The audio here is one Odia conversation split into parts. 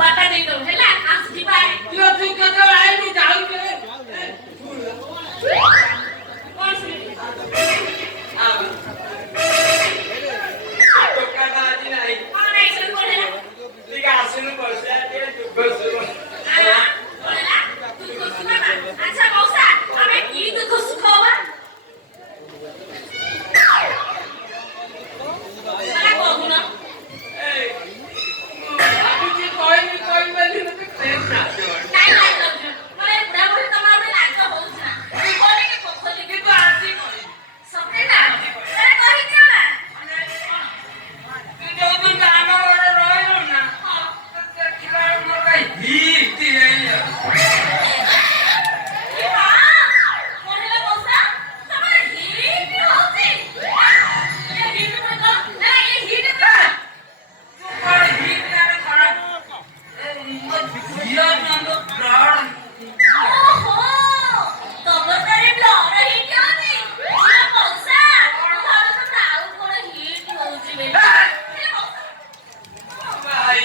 ବାପା ଦେଇ ଦଉ ହେଲା ଆସୁଛି ବାଏ ତୁ ତୁ କେତେ ଆଇ ମୁଁ ଯାଉଛି କଣ ଶୁଣିଲି ଟୋକାଟା ଆଜି ନାହିଁ କଣ ନାଇଁ ଶୁଣି ପଡିଲା ଟିକେ ଆସିନୁ ପଇସା ଟିକେ ଦୁଃଖ ସୁଖ ପଡିଲା ତୁ ଖୁସି ନା ଆଚ୍ଛା ମଉସା ଆମେ କି ଦୁଃଖ ସୁଖ ହବା मला କହୁନ ଭାବୁଛି କହିବି ବୋଲି ମତେ ପ୍ରେମ ନାଚ କାଇଁ ଲାଗୁଛ ମାନେ ବୁଢା ବୁଢୀ ତମ ଗୋଟେ ଲାଜ ହଉଛି ନା କୋଲି କି କୋଲି କିନ୍ତୁ ଆଜି କହିବି ସତେ ନା ତାରେ କହିଛ ନା ତୁ ଯୋଉଦିନ ଆମ ଘରେ ରହିଲୁ ନା ହଁ ଦେଖିଲା ମୋର କାଇଁ ହିଟ ହେଇଯାଉଛି ଏ ମା କହିଲା ମଉସା ତମର ହିଟ ହଉଛି ଏ ହିଟ ମାନେ ନା ଏ ହିଟ କଣ ହିଟ ମାନେ ଖରାପ ମୋ ଝିଅ ନନ୍ଦ ବ୍ଲଡ ଓହୋ ତମର ତାରେ ବ୍ଲଡ ହିଟ ହଉଛି ଝିଅ ମଉସା ଘର ତମର ଆଉ କଣ ହିଟ ହଉଛି ବେ ହେଲେ ମଉସା ଭାଇ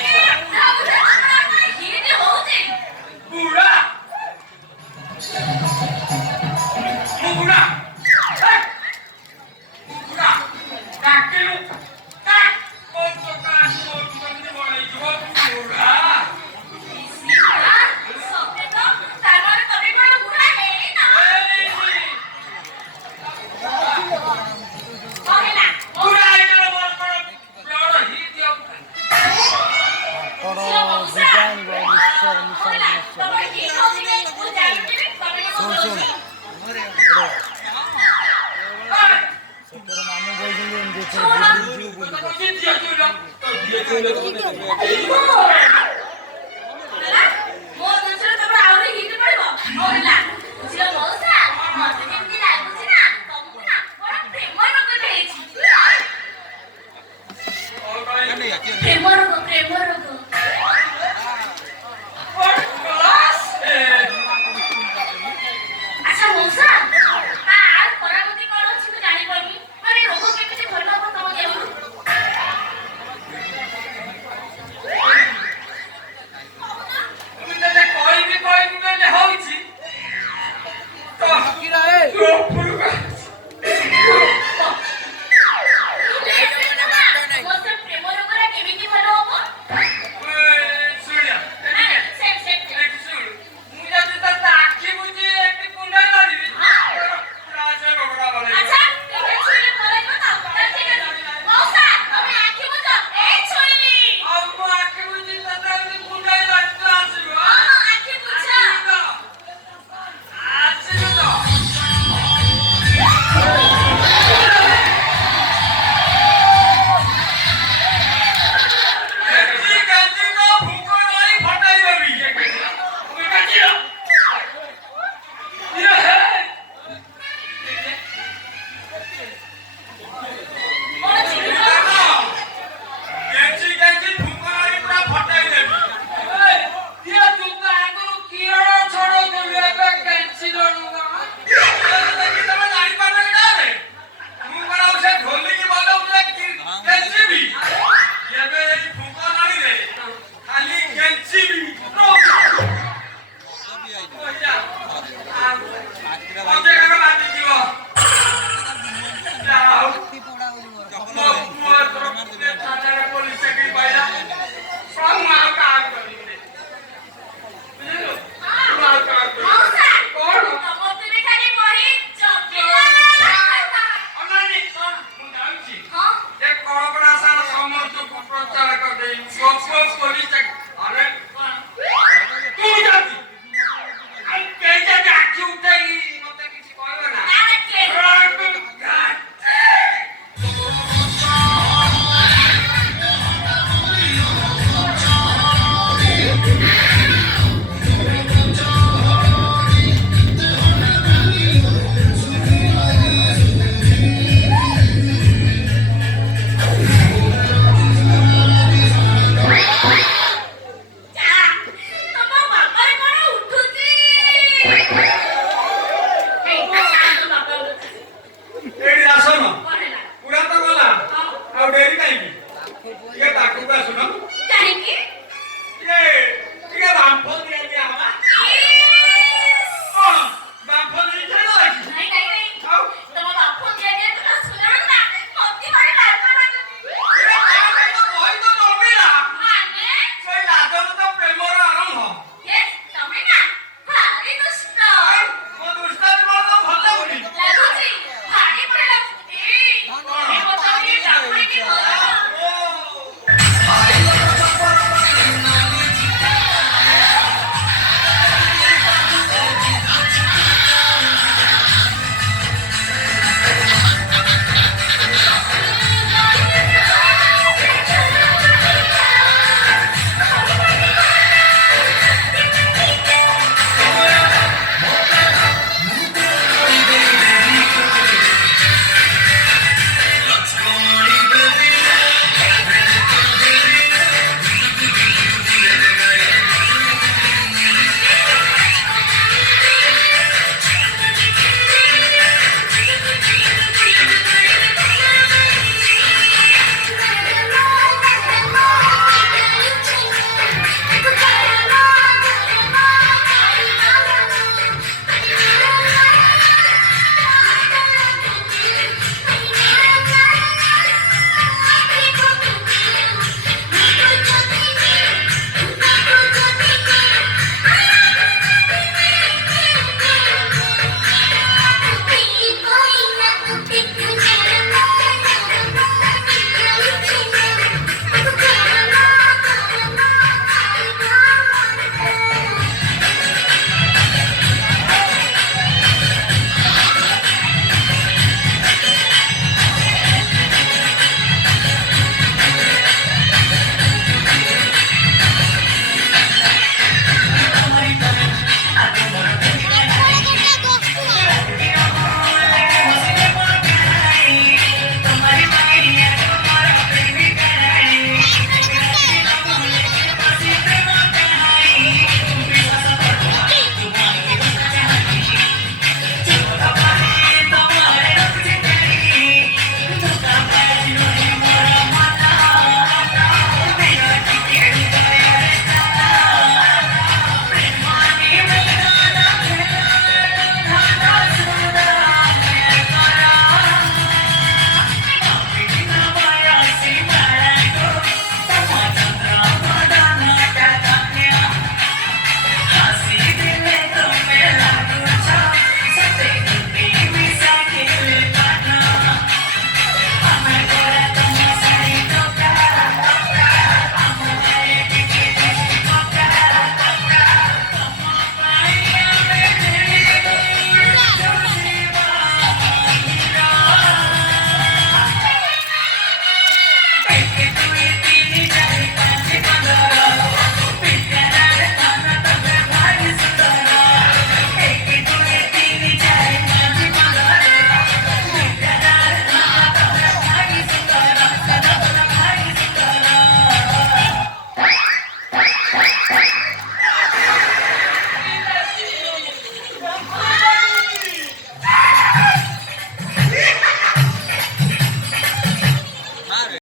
ହିଟ ହଉଛି ବୁଢା ମୁଁ ବୁଢା ବୁଢା ଡାକିଲୁ ଡାକ ମୋ ଟୋକା ଆସି ମୋ ଜୀବନରେ ବଳେଇଯିବ ତୁ ବୁଢା ସତେ ତ ତାର ତମେ କଣ ବୁଢା ହେଇନା କହିଲା ବୁଢା ହେଇଗଲା ମୋର କଣ ବ୍ଲଡ ହିଟ ଆପଣ ଡିଜାଇନ ବା ମିକ୍ସଚର ମିଶାଇ ତମର ହିଟ ହଉଛି ବେ ମୁଁ ଜାଣିନି ତମେ ଶୁଣ କଣ ଶୁଣ ସେଥିରେ ମାମୁଁ କହିଛନ୍ତି ଏମିତି ଏଥର ବୁଲି ଯିବୁ ବୁଲି ହଉଛି